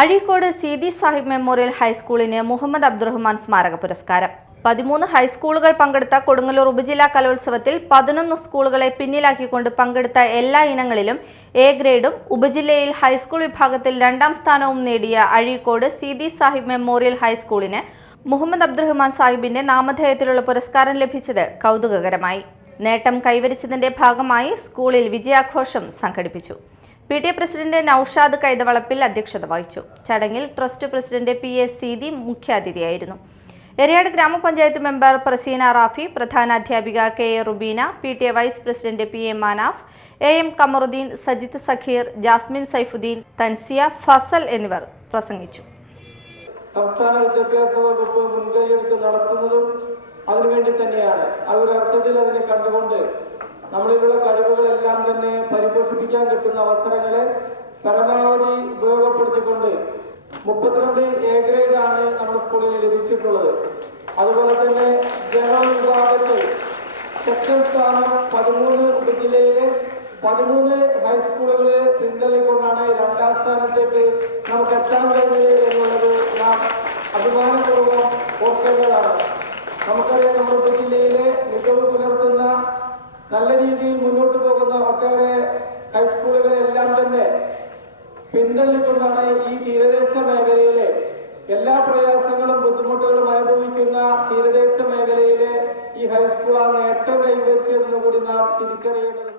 Azhikode Seethi Sahib memorial ഹൈസ്കൂളിന് മുഹമ്മദ് അബ്ദുറഹ്മാൻ സ്മാരക പുരസ്കാരം. പതിമൂന്ന് ഹൈസ്കൂളുകൾ പങ്കെടുത്ത കൊടുങ്ങല്ലൂർ ഉപജില്ലാ കലോത്സവത്തിൽ പതിനൊന്ന് സ്കൂളുകളെ പിന്നിലാക്കിക്കൊണ്ട് പങ്കെടുത്ത എല്ലാ ഇനങ്ങളിലും എ ഗ്രേഡും ഉപജില്ലയിൽ ഹൈസ്കൂൾ വിഭാഗത്തിൽ രണ്ടാം സ്ഥാനവും നേടിയ അഴീക്കോട് സീതി സാഹിബ് മെമ്മോറിയൽ ഹൈസ്കൂളിന് മുഹമ്മദ് അബ്ദുറഹ്മാൻ സാഹിബിന്റെ നാമധേയത്തിലുള്ള പുരസ്കാരം ലഭിച്ചത് കൗതുകകരമായി. നേട്ടം കൈവരിച്ചതിന്റെ ഭാഗമായി സ്കൂളിൽ വിജയാഘോഷം സംഘടിപ്പിച്ചു. P T A president Naushad Kaithavalappil അധ്യക്ഷത വഹിച്ചു. ചടങ്ങിൽ trust president P S Seethi മുഖ്യാതിഥിയായിരുന്നു. Eriyad ഗ്രാമപഞ്ചായത്ത് മെമ്പർ പ്രസീന റാഫി പ്രധാന അധ്യാപിക K A Rubeena P T A vice president P A Manaf A M Kamaruddin Sajith Sakheer Jasmine Saifuddin Thansiya Fasal എന്നിവർ പ്രസംഗിച്ചു. സംസ്ഥാന വിദ്യാഭ്യാസ വകുപ്പ് മുൻകൈയെടുത്ത് നടത്തുന്നതും അതിനുവേണ്ടി തന്നെയാണ്. ആ ഒരു അർത്ഥത്തിൽ അതിനെ കണ്ടുകൊണ്ട് നമ്മളിലുള്ള കഴിവുകളെല്ലാം തന്നെ പരിപോഷിപ്പിക്കാൻ കിട്ടുന്ന അവസരങ്ങളെ പരമാവധി ഉപയോഗപ്പെടുത്തിക്കൊണ്ട് മുപ്പത്തിരണ്ട് എ ഗ്രേഡ് ആണ് നമ്മുടെ സ്കൂളിൽ ലഭിച്ചിട്ടുള്ളത്. അതുപോലെ തന്നെ ജനറൽ വിഭാഗത്തിൽ സെക്ഷൻ സ്ഥാനം പതിമൂന്ന് ഉപജില്ലയിലെ പതിമൂന്ന് ഹൈസ്കൂളുകളെ പിന്തള്ളിക്കൊണ്ടാണ് രണ്ടാം സ്ഥാനത്തേക്ക് നമുക്ക് എത്താൻ കഴിഞ്ഞത് എന്നുള്ളത് നാം അഭിമാനപൂർവം ഓർക്കേണ്ടതാണ്. നമുക്കറിയാം നമ്മുടെ ജില്ലയിലെ മികവ് പുലർത്തുന്ന നല്ല രീതിയിൽ മുന്നോട്ട് പോകുന്ന ഒട്ടേറെ ഹൈസ്കൂളുകളെല്ലാം തന്നെ പിന്തള്ളിക്കൊണ്ടാണ് ഈ തീരദേശ മേഖലയിലെ എല്ലാ പ്രയാസങ്ങളും ബുദ്ധിമുട്ടുകളും അനുഭവിക്കുന്ന തീരദേശ മേഖലയിലെ ഈ ഹൈസ്കൂളാണ് ഏറ്റവും കൈവരിച്ചതെന്ന് കൂടി നാം തിരിച്ചറിയേണ്ടത്